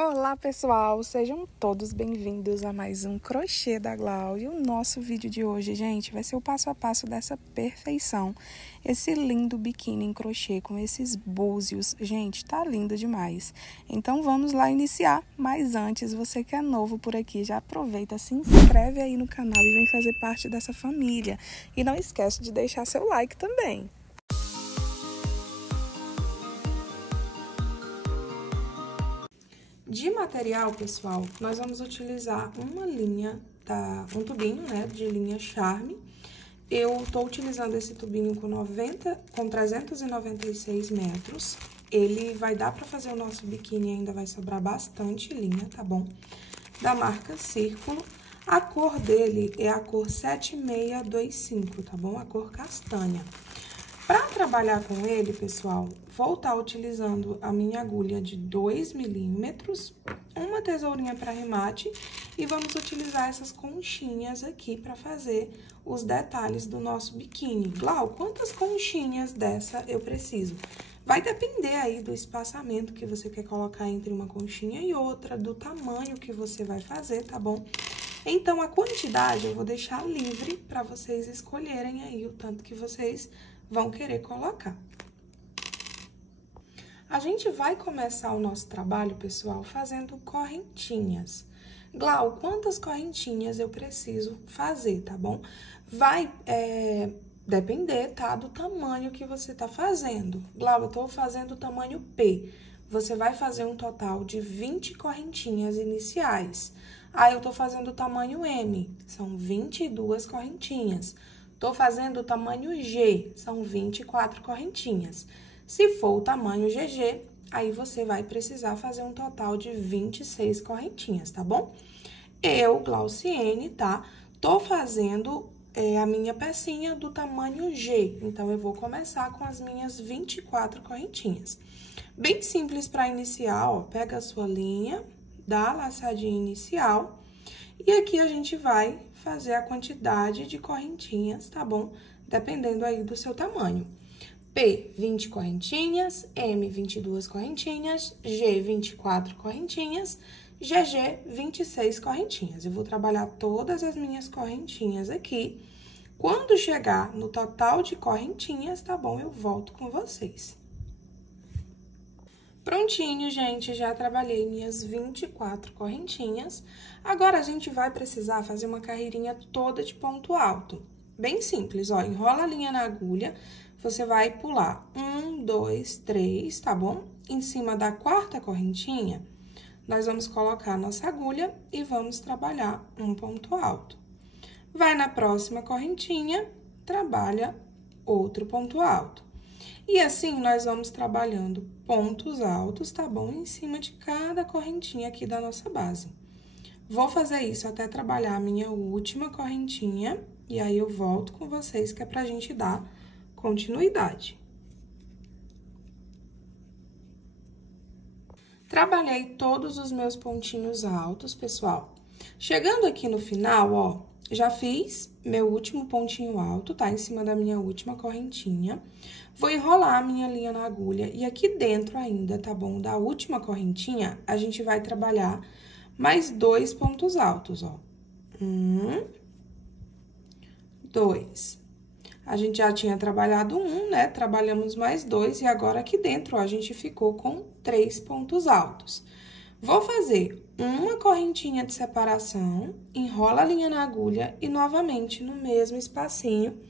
Olá pessoal, sejam todos bem-vindos a mais um Crochê da Glau. E o nosso vídeo de hoje, gente, vai ser o passo a passo dessa perfeição. Esse lindo biquíni em crochê com esses búzios, gente, tá lindo demais. Então vamos lá iniciar, mas antes, você que é novo por aqui, já aproveita, se inscreve aí no canal e vem fazer parte dessa família. E não esquece de deixar seu like também. De material, pessoal, nós vamos utilizar uma linha, um tubinho, né, de linha Charme. Eu tô utilizando esse tubinho com 396 metros. Ele vai dar pra fazer o nosso biquíni, ainda vai sobrar bastante linha, tá bom? Da marca Círculo. A cor dele é a cor 7625, tá bom? A cor castanha. Para trabalhar com ele, pessoal, vou estar utilizando a minha agulha de 2 milímetros, uma tesourinha para arremate e vamos utilizar essas conchinhas aqui para fazer os detalhes do nosso biquíni. Glau, quantas conchinhas dessa eu preciso? Vai depender aí do espaçamento que você quer colocar entre uma conchinha e outra, do tamanho que você vai fazer, tá bom? Então, a quantidade eu vou deixar livre para vocês escolherem aí o tanto que vocês vão querer colocar. A gente vai começar o nosso trabalho, pessoal, fazendo correntinhas. Glau, quantas correntinhas eu preciso fazer, tá bom? Vai depender, tá, do tamanho que você tá fazendo. Glau, eu tô fazendo o tamanho P. Você vai fazer um total de 20 correntinhas iniciais. Aí, eu tô fazendo o tamanho M, são 22 correntinhas. Tô fazendo o tamanho G, são 24 correntinhas. Se for o tamanho GG, aí você vai precisar fazer um total de 26 correntinhas, tá bom? Eu, Glauciene, tá? Tô fazendo a minha pecinha do tamanho G, então eu vou começar com as minhas 24 correntinhas. Bem simples para iniciar, ó, pega a sua linha, dá a laçadinha inicial e aqui a gente vai fazer a quantidade de correntinhas, tá bom? Dependendo aí do seu tamanho. P, 20 correntinhas, M, 22 correntinhas, G, 24 correntinhas, GG, 26 correntinhas. Eu vou trabalhar todas as minhas correntinhas aqui. Quando chegar no total de correntinhas, tá bom? Eu volto com vocês. Prontinho, gente, já trabalhei minhas 24 correntinhas. Agora, a gente vai precisar fazer uma carreirinha toda de ponto alto. Bem simples, ó, enrola a linha na agulha, você vai pular 1, 2, 3, tá bom? Em cima da quarta correntinha, nós vamos colocar a nossa agulha e vamos trabalhar um ponto alto. Vai na próxima correntinha, trabalha outro ponto alto. E assim, nós vamos trabalhando pontos altos, tá bom? Em cima de cada correntinha aqui da nossa base. Vou fazer isso até trabalhar a minha última correntinha, e aí eu volto com vocês, que é pra gente dar continuidade. Trabalhei todos os meus pontinhos altos, pessoal. Chegando aqui no final, ó, já fiz meu último pontinho alto, tá? Em cima da minha última correntinha. Vou enrolar a minha linha na agulha e aqui dentro ainda, tá bom? Da última correntinha, a gente vai trabalhar mais 2 pontos altos, ó. 1, 2. A gente já tinha trabalhado um, né? Trabalhamos mais 2 e agora aqui dentro, ó, a gente ficou com 3 pontos altos. Vou fazer uma correntinha de separação, enrola a linha na agulha e novamente no mesmo espacinho,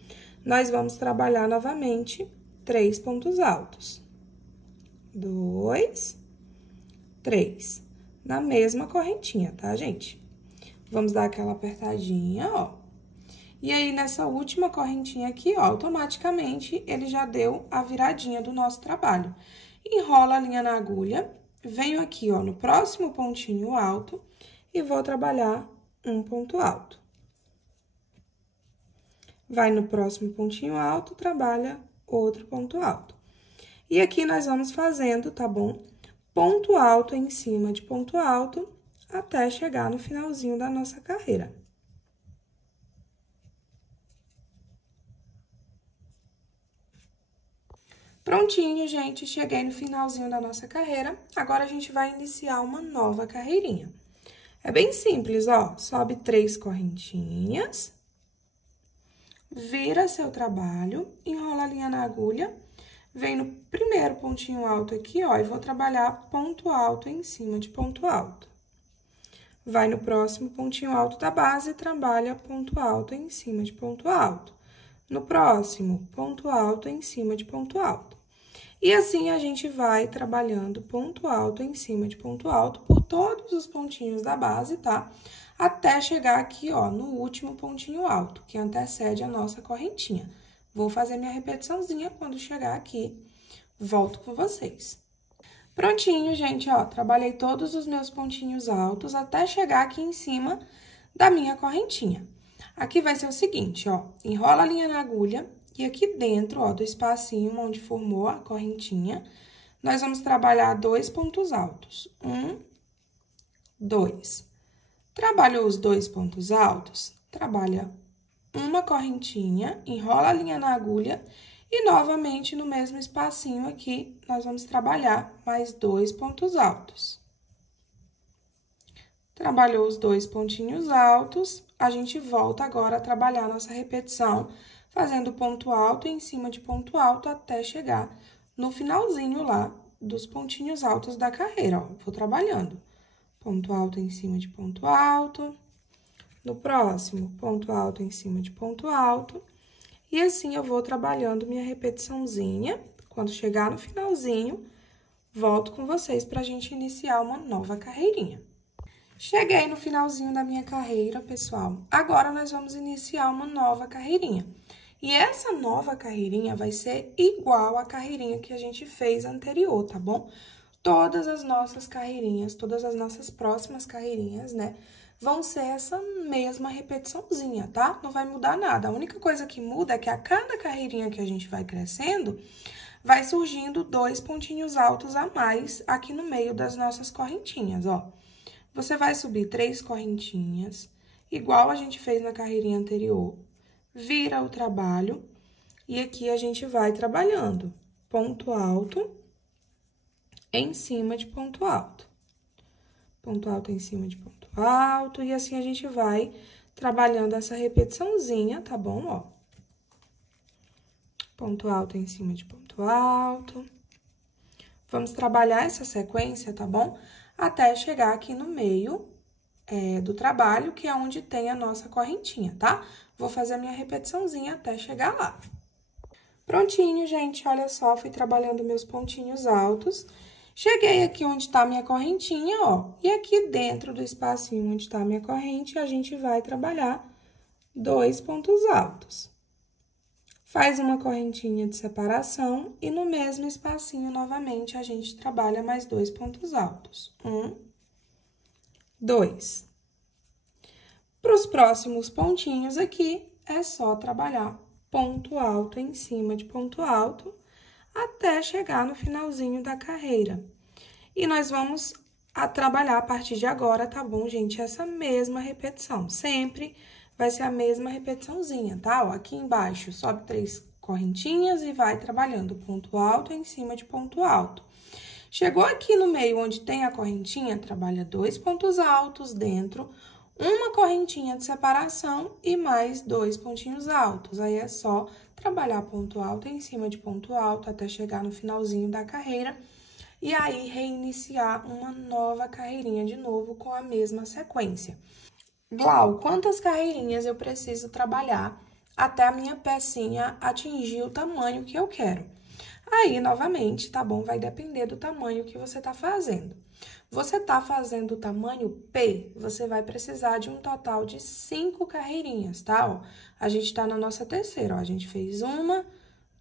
nós vamos trabalhar novamente 3 pontos altos. 2, 3. Na mesma correntinha, tá, gente? Vamos dar aquela apertadinha, ó. E aí, nessa última correntinha aqui, ó, automaticamente, ele já deu a viradinha do nosso trabalho. Enrola a linha na agulha, venho aqui, ó, no próximo pontinho alto e vou trabalhar um ponto alto. Vai no próximo pontinho alto, trabalha outro ponto alto. E aqui nós vamos fazendo, tá bom? Ponto alto em cima de ponto alto, até chegar no finalzinho da nossa carreira. Prontinho, gente, cheguei no finalzinho da nossa carreira. Agora, a gente vai iniciar uma nova carreirinha. É bem simples, ó. Sobe 3 correntinhas, vira seu trabalho, enrola a linha na agulha, vem no primeiro pontinho alto aqui, ó, e vou trabalhar ponto alto em cima de ponto alto. Vai no próximo pontinho alto da base e trabalha ponto alto em cima de ponto alto. No próximo, ponto alto em cima de ponto alto. E assim, a gente vai trabalhando ponto alto em cima de ponto alto por todos os pontinhos da base, tá? Até chegar aqui, ó, no último pontinho alto, que antecede a nossa correntinha. Vou fazer minha repetiçãozinha quando chegar aqui, volto com vocês. Prontinho, gente, ó, trabalhei todos os meus pontinhos altos até chegar aqui em cima da minha correntinha. Aqui vai ser o seguinte, ó, enrola a linha na agulha e aqui dentro, ó, do espacinho onde formou a correntinha, nós vamos trabalhar 2 pontos altos. 1, 2. Trabalhou os 2 pontos altos, trabalha uma correntinha, enrola a linha na agulha e novamente no mesmo espacinho aqui, nós vamos trabalhar mais 2 pontos altos. Trabalhou os 2 pontinhos altos, a gente volta agora a trabalhar a nossa repetição, fazendo ponto alto em cima de ponto alto até chegar no finalzinho lá dos pontinhos altos da carreira, ó. Vou trabalhando. Ponto alto em cima de ponto alto. No próximo, ponto alto em cima de ponto alto. E assim, eu vou trabalhando minha repetiçãozinha. Quando chegar no finalzinho, volto com vocês pra gente iniciar uma nova carreirinha. Cheguei no finalzinho da minha carreira, pessoal. Agora, nós vamos iniciar uma nova carreirinha. E essa nova carreirinha vai ser igual à carreirinha que a gente fez anterior, tá bom? Todas as nossas carreirinhas, todas as nossas próximas carreirinhas, né, vão ser essa mesma repetiçãozinha, tá? Não vai mudar nada. A única coisa que muda é que a cada carreirinha que a gente vai crescendo, vai surgindo 2 pontinhos altos a mais aqui no meio das nossas correntinhas, ó. Você vai subir 3 correntinhas, igual a gente fez na carreirinha anterior. Vira o trabalho e aqui a gente vai trabalhando ponto alto em cima de ponto alto. Ponto alto em cima de ponto alto e assim a gente vai trabalhando essa repetiçãozinha, tá bom? Ó. Ponto alto em cima de ponto alto. Vamos trabalhar essa sequência, tá bom? Até chegar aqui no meio do trabalho, que é onde tem a nossa correntinha, tá? Vou fazer a minha repetiçãozinha até chegar lá. Prontinho, gente, olha só, fui trabalhando meus pontinhos altos. Cheguei aqui onde tá a minha correntinha, ó. E aqui dentro do espacinho onde tá a minha corrente, a gente vai trabalhar 2 pontos altos. Faz uma correntinha de separação e no mesmo espacinho, novamente, a gente trabalha mais 2 pontos altos. 1, 2. Para os próximos pontinhos aqui, é só trabalhar ponto alto em cima de ponto alto, até chegar no finalzinho da carreira. E nós vamos trabalhar a partir de agora, tá bom, gente? Essa mesma repetição, sempre vai ser a mesma repetiçãozinha, tá? Ó, aqui embaixo, sobe 3 correntinhas e vai trabalhando ponto alto em cima de ponto alto. Chegou aqui no meio onde tem a correntinha, trabalha 2 pontos altos dentro, uma correntinha de separação e mais 2 pontinhos altos. Aí, é só trabalhar ponto alto em cima de ponto alto até chegar no finalzinho da carreira. E aí, reiniciar uma nova carreirinha de novo com a mesma sequência. Glau, quantas carreirinhas eu preciso trabalhar até a minha pecinha atingir o tamanho que eu quero? Aí, novamente, tá bom? Vai depender do tamanho que você tá fazendo. Você tá fazendo o tamanho P, você vai precisar de um total de 5 carreirinhas, tá? Ó, a gente tá na nossa terceira, ó, a gente fez 1,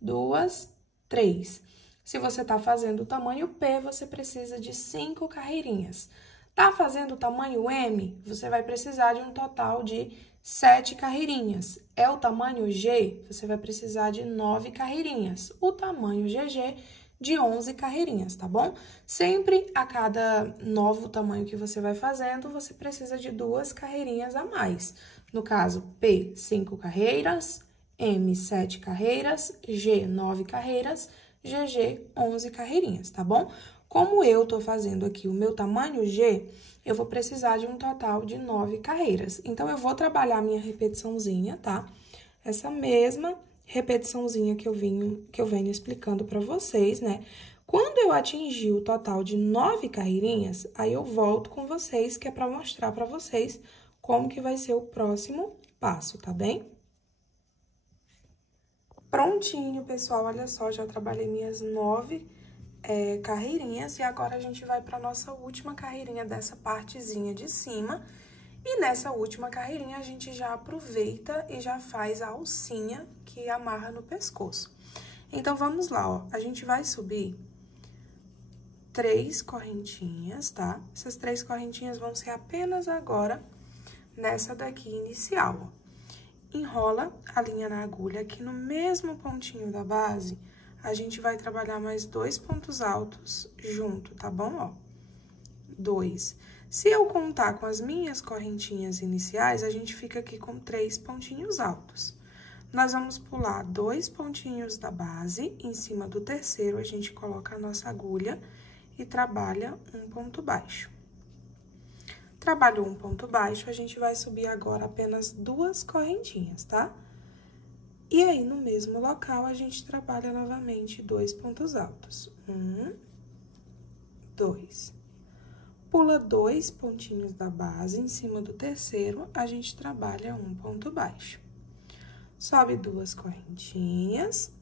2, 3. Se você tá fazendo o tamanho P, você precisa de 5 carreirinhas. Tá fazendo o tamanho M, você vai precisar de um total de 7 carreirinhas. É o tamanho G, você vai precisar de 9 carreirinhas. O tamanho GG, de 11 carreirinhas, tá bom? Sempre a cada novo tamanho que você vai fazendo, você precisa de 2 carreirinhas a mais. No caso, P, 5 carreiras, M, 7 carreiras, G, 9 carreiras, GG 11 carreirinhas, tá bom? Como eu tô fazendo aqui o meu tamanho G, eu vou precisar de um total de 9 carreiras. Então, eu vou trabalhar a minha repetiçãozinha, tá? Essa mesma repetiçãozinha que eu venho explicando pra vocês, né? Quando eu atingir o total de 9 carreirinhas, aí eu volto com vocês, que é pra mostrar pra vocês como que vai ser o próximo passo, tá bem? Prontinho, pessoal, olha só, já trabalhei minhas 9 carreirinhas e agora a gente vai pra nossa última carreirinha dessa partezinha de cima. E nessa última carreirinha, a gente já aproveita e já faz a alcinha que amarra no pescoço. Então, vamos lá, ó, a gente vai subir 3 correntinhas, tá? Essas 3 correntinhas vão ser apenas agora nessa daqui inicial, ó. Enrola a linha na agulha, aqui no mesmo pontinho da base, a gente vai trabalhar mais 2 pontos altos junto, tá bom? Ó, 2. Se eu contar com as minhas correntinhas iniciais, a gente fica aqui com 3 pontinhos altos. Nós vamos pular 2 pontinhos da base, em cima do terceiro, a gente coloca a nossa agulha e trabalha um ponto baixo. Trabalhou um ponto baixo, a gente vai subir agora apenas 2 correntinhas, tá? E aí, no mesmo local, a gente trabalha novamente 2 pontos altos. 1, 2. Pula 2 pontinhos da base, em cima do terceiro, a gente trabalha um ponto baixo. Sobe 2 correntinhas.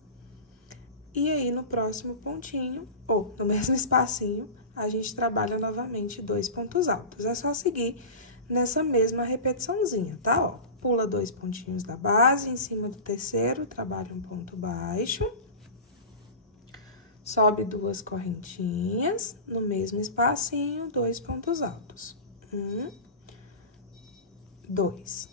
E aí, no próximo pontinho, ou no mesmo espacinho, a gente trabalha novamente 2 pontos altos. É só seguir nessa mesma repetiçãozinha, tá? Ó, pula 2 pontinhos da base, em cima do terceiro, trabalha um ponto baixo. Sobe 2 correntinhas, no mesmo espacinho, 2 pontos altos. 1, 2.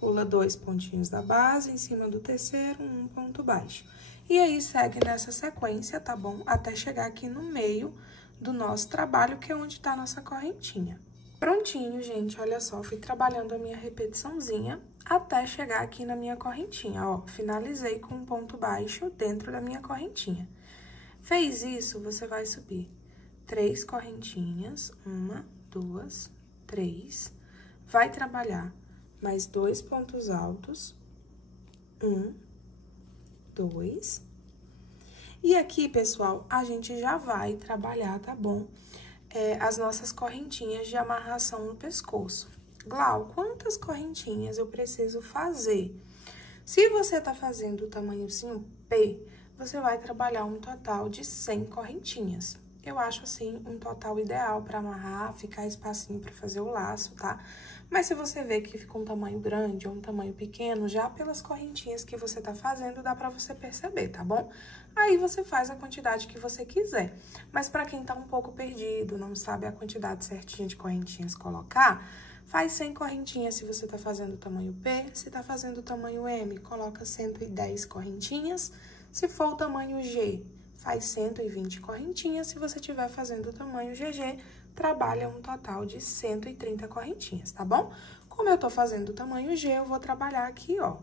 Pula 2 pontinhos da base, em cima do terceiro, um ponto baixo. E aí, segue nessa sequência, tá bom? Até chegar aqui no meio do nosso trabalho, que é onde tá a nossa correntinha. Prontinho, gente, olha só, fui trabalhando a minha repetiçãozinha até chegar aqui na minha correntinha, ó. Finalizei com um ponto baixo dentro da minha correntinha. Fez isso, você vai subir 3 correntinhas, 1, 2, 3. Vai trabalhar mais 2 pontos altos, 1, 2. E aqui, pessoal, a gente já vai trabalhar, tá bom? As nossas correntinhas de amarração no pescoço. Glau, quantas correntinhas eu preciso fazer? Se você tá fazendo o tamanhozinho P, você vai trabalhar um total de 100 correntinhas. Eu acho, assim, um total ideal para amarrar, ficar espacinho para fazer o laço, tá? Mas se você vê que fica um tamanho grande ou um tamanho pequeno, já pelas correntinhas que você tá fazendo, dá pra você perceber, tá bom? Aí, você faz a quantidade que você quiser. Mas pra quem tá um pouco perdido, não sabe a quantidade certinha de correntinhas colocar, faz 100 correntinhas se você tá fazendo o tamanho P. Se tá fazendo o tamanho M, coloca 110 correntinhas. Se for o tamanho G, faz 120 correntinhas. Se você estiver fazendo o tamanho GG, trabalha um total de 130 correntinhas, tá bom? Como eu tô fazendo o tamanho G, eu vou trabalhar aqui, ó,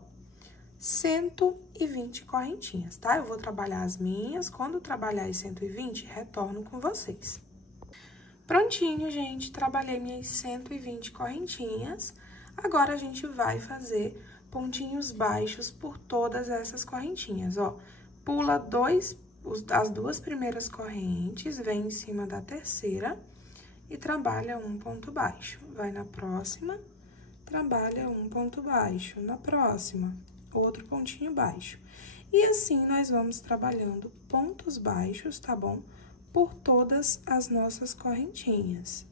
120 correntinhas, tá? Eu vou trabalhar as minhas, quando trabalhar as 120, retorno com vocês. Prontinho, gente, trabalhei minhas 120 correntinhas. Agora, a gente vai fazer pontinhos baixos por todas essas correntinhas, ó. Pula as 2 primeiras correntes, vem em cima da terceira e trabalha um ponto baixo. Vai na próxima, trabalha um ponto baixo. Na próxima, outro pontinho baixo. E assim, nós vamos trabalhando pontos baixos, tá bom? Por todas as nossas correntinhas.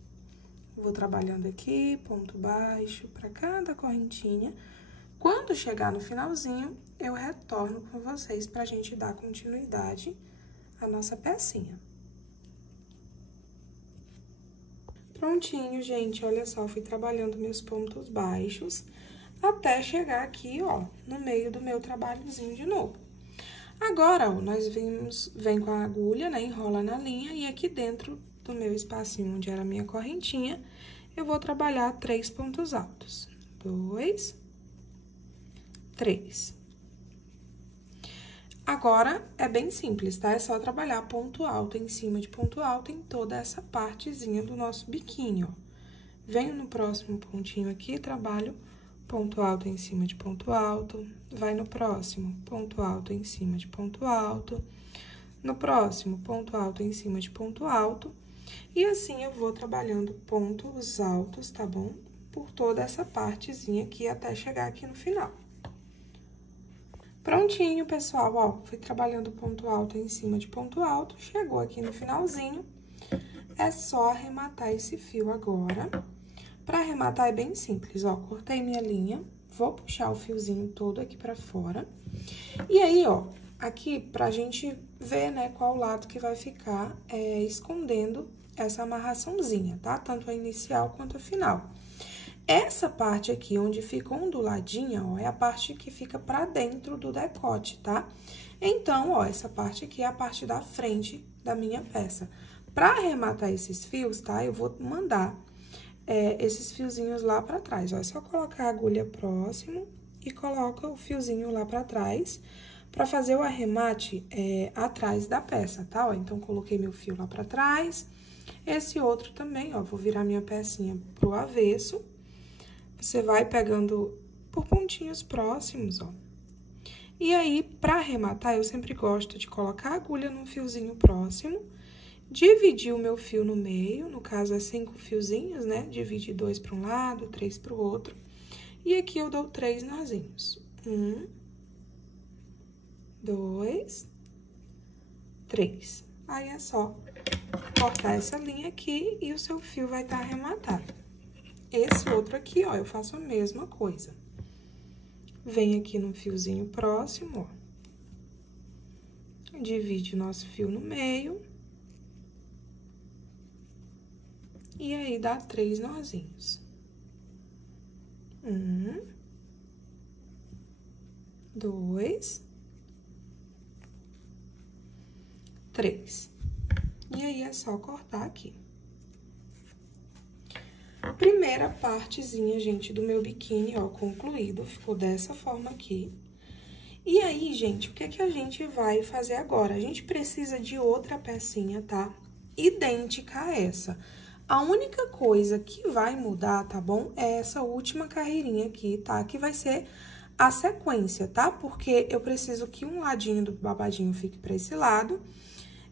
Vou trabalhando aqui, ponto baixo, para cada correntinha. Quando chegar no finalzinho, eu retorno com vocês pra gente dar continuidade à nossa pecinha. Prontinho, gente, olha só, fui trabalhando meus pontos baixos até chegar aqui, ó, no meio do meu trabalhozinho de novo. Agora, ó, nós vem com a agulha, né, enrola na linha e aqui dentro do meu espacinho onde era a minha correntinha, eu vou trabalhar 3 pontos altos. 2, 3. Agora, é bem simples, tá? É só trabalhar ponto alto em cima de ponto alto em toda essa partezinha do nosso biquíni, ó. Venho no próximo pontinho aqui, trabalho ponto alto em cima de ponto alto. Vai no próximo, ponto alto em cima de ponto alto. No próximo, ponto alto em cima de ponto alto. E assim, eu vou trabalhando pontos altos, tá bom? Por toda essa partezinha aqui, até chegar aqui no final. Prontinho, pessoal, ó, fui trabalhando ponto alto em cima de ponto alto, chegou aqui no finalzinho, é só arrematar esse fio agora. Pra arrematar é bem simples, ó, cortei minha linha, vou puxar o fiozinho todo aqui pra fora. E aí, ó, aqui pra gente ver, né, qual lado que vai ficar escondendo essa amarraçãozinha, tá? Tanto a inicial quanto a final. Essa parte aqui, onde fica onduladinha, ó, é a parte que fica pra dentro do decote, tá? Então, ó, essa parte aqui é a parte da frente da minha peça. Pra arrematar esses fios, tá? Eu vou mandar esses fiozinhos lá pra trás, ó. É só colocar a agulha próximo e coloca o fiozinho lá pra trás, pra fazer o arremate atrás da peça, tá? Ó, então, coloquei meu fio lá pra trás. Esse outro também, ó, vou virar minha pecinha pro avesso. Você vai pegando por pontinhos próximos, ó. E aí, pra arrematar, eu sempre gosto de colocar a agulha num fiozinho próximo, dividir o meu fio no meio, no caso, é 5 fiozinhos, né? Divide 2 para um lado, 3 para o outro. E aqui eu dou 3 nozinhos. 1, 2, 3. Aí, é só cortar essa linha aqui e o seu fio vai estar arrematado. Esse outro aqui, ó, eu faço a mesma coisa. Vem aqui no fiozinho próximo, ó. Divide o nosso fio no meio. E aí, dá 3 nozinhos. 1, 2, 3. E aí, é só cortar aqui. Primeira partezinha, gente, do meu biquíni, ó, concluído. Ficou dessa forma aqui. E aí, gente, o que que a gente vai fazer agora? A gente precisa de outra pecinha, tá? Idêntica a essa. A única coisa que vai mudar, tá bom? É essa última carreirinha aqui, tá? Que vai ser a sequência, tá? Porque eu preciso que um ladinho do babadinho fique pra esse lado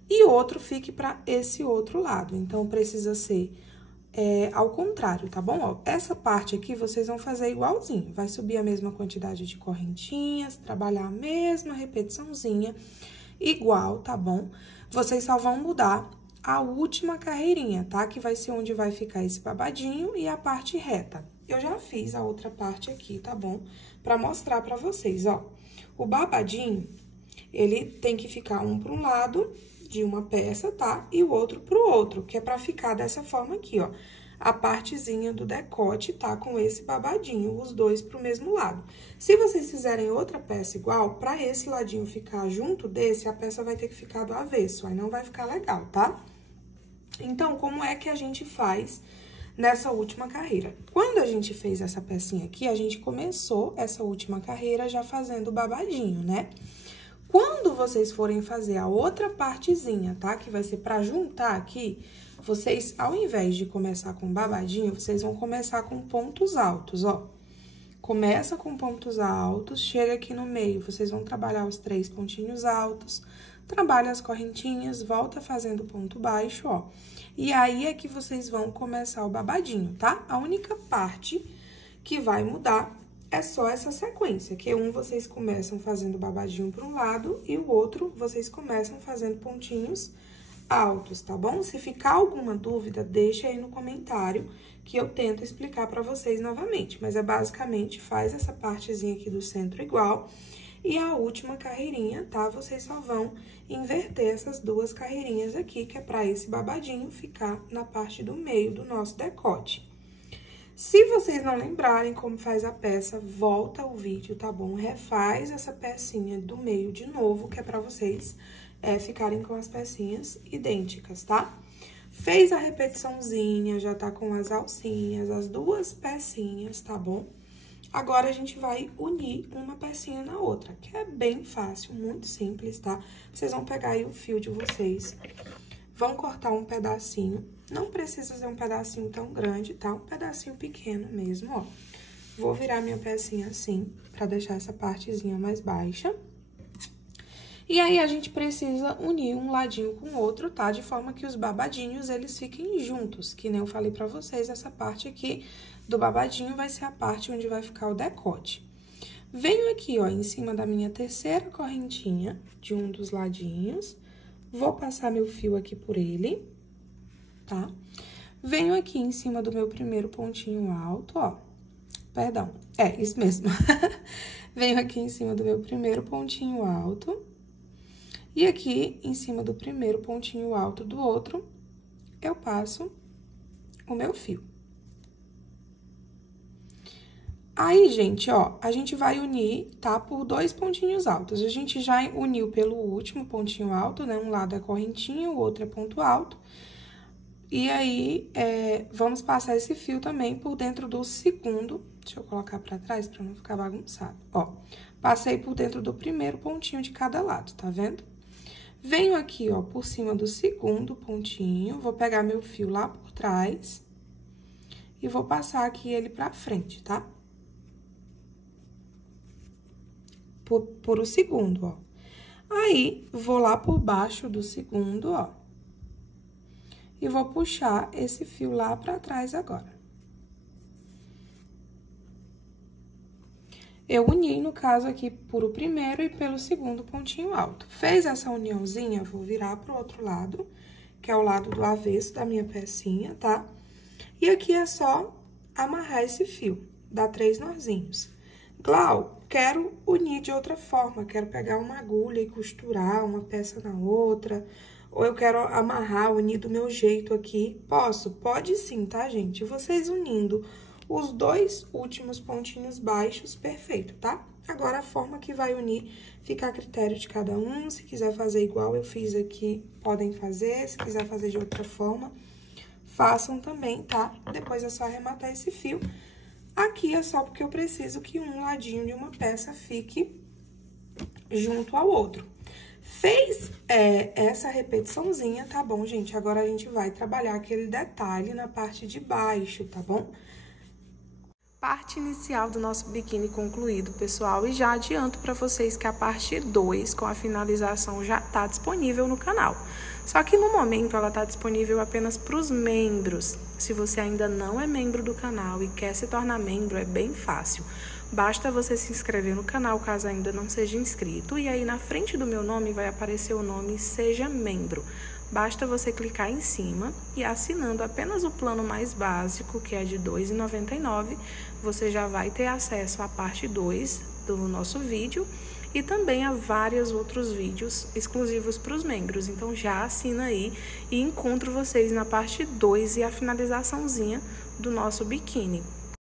e outro fique pra esse outro lado. Então, precisa ser ao contrário, tá bom? Ó, essa parte aqui vocês vão fazer igualzinho. Vai subir a mesma quantidade de correntinhas, trabalhar a mesma repetiçãozinha, igual, tá bom? Vocês só vão mudar a última carreirinha, tá? Que vai ser onde vai ficar esse babadinho e a parte reta. Eu já fiz a outra parte aqui, tá bom? Pra mostrar pra vocês, ó. O babadinho, ele tem que ficar um para um lado de uma peça, tá? E o outro pro outro, que é pra ficar dessa forma aqui, ó. A partezinha do decote tá com esse babadinho, os dois pro mesmo lado. Se vocês fizerem outra peça igual, pra esse ladinho ficar junto desse, a peça vai ter que ficar do avesso, aí não vai ficar legal, tá? Então, como é que a gente faz nessa última carreira? Quando a gente fez essa pecinha aqui, a gente começou essa última carreira já fazendo o babadinho, né? Quando vocês forem fazer a outra partezinha, tá? Que vai ser pra juntar aqui, vocês, ao invés de começar com babadinho, vocês vão começar com pontos altos, ó. Começa com pontos altos, chega aqui no meio, vocês vão trabalhar os 3 pontinhos altos, trabalha as correntinhas, volta fazendo ponto baixo, ó. E aí é que vocês vão começar o babadinho, tá? A única parte que vai mudar é só essa sequência, que um vocês começam fazendo babadinho para um lado e o outro vocês começam fazendo pontinhos altos, tá bom? Se ficar alguma dúvida, deixa aí no comentário que eu tento explicar para vocês novamente. Mas é basicamente, faz essa partezinha aqui do centro igual e a última carreirinha, tá? Vocês só vão inverter essas duas carreirinhas aqui, que é para esse babadinho ficar na parte do meio do nosso decote. Se vocês não lembrarem como faz a peça, volta o vídeo, tá bom? Refaz essa pecinha do meio de novo, que é pra vocês ficarem com as pecinhas idênticas, tá? Fez a repetiçãozinha, já tá com as alcinhas, as duas pecinhas, tá bom? Agora, a gente vai unir uma pecinha na outra, que é bem fácil, muito simples, tá? Vocês vão pegar aí o fio de vocês, vão cortar um pedacinho, não precisa ser um pedacinho tão grande, tá? Um pedacinho pequeno mesmo, ó. Vou virar minha pecinha assim, pra deixar essa partezinha mais baixa. E aí, a gente precisa unir um ladinho com o outro, tá? De forma que os babadinhos, eles fiquem juntos, que nem eu falei pra vocês, essa parte aqui do babadinho vai ser a parte onde vai ficar o decote. Venho aqui, ó, em cima da minha terceira correntinha, de um dos ladinhos, vou passar meu fio aqui por ele, tá? Venho aqui em cima do meu primeiro pontinho alto, ó, perdão, é, isso mesmo. Venho aqui em cima do meu primeiro pontinho alto, e aqui, em cima do primeiro pontinho alto do outro, eu passo o meu fio. Aí, gente, ó, a gente vai unir, tá, por 2 pontinhos altos. A gente já uniu pelo último pontinho alto, né? Um lado é correntinha, o outro é ponto alto. E aí, vamos passar esse fio também por dentro do segundo. Deixa eu colocar pra trás pra não ficar bagunçado. Ó, passei por dentro do primeiro pontinho de cada lado, tá vendo? Venho aqui, ó, por cima do segundo pontinho, vou pegar meu fio lá por trás e vou passar aqui ele pra frente, tá? Por o segundo, ó. Aí, vou lá por baixo do segundo, ó. E vou puxar esse fio lá pra trás agora. Eu uni, no caso, aqui por o primeiro e pelo segundo pontinho alto. Fez essa uniãozinha, vou virar pro outro lado, que é o lado do avesso da minha pecinha, tá? E aqui é só amarrar esse fio, dar 3 nozinhos. Glau, quero unir de outra forma, quero pegar uma agulha e costurar uma peça na outra, ou eu quero amarrar, unir do meu jeito aqui. Posso? Pode sim, tá, gente? Vocês unindo os 2 últimos pontinhos baixos, perfeito, tá? Agora, a forma que vai unir fica a critério de cada um. Se quiser fazer igual eu fiz aqui, podem fazer. Se quiser fazer de outra forma, façam também, tá? Depois é só arrematar esse fio. Aqui é só porque eu preciso que um ladinho de uma peça fique junto ao outro. Fez essa repetiçãozinha, tá bom, gente? Agora, a gente vai trabalhar aquele detalhe na parte de baixo, tá bom? Parte inicial do nosso biquíni concluído, pessoal, e já adianto para vocês que a parte 2, com a finalização, já está disponível no canal. Só que no momento ela está disponível apenas para os membros. Se você ainda não é membro do canal e quer se tornar membro, é bem fácil. Basta você se inscrever no canal, caso ainda não seja inscrito, e aí na frente do meu nome vai aparecer o nome Seja Membro. Basta você clicar em cima e assinando apenas o plano mais básico, que é de R$ 2,99, você já vai ter acesso à parte 2 do nosso vídeo e também a vários outros vídeos exclusivos para os membros. Então, já assina aí e encontro vocês na parte 2 e a finalizaçãozinha do nosso biquíni.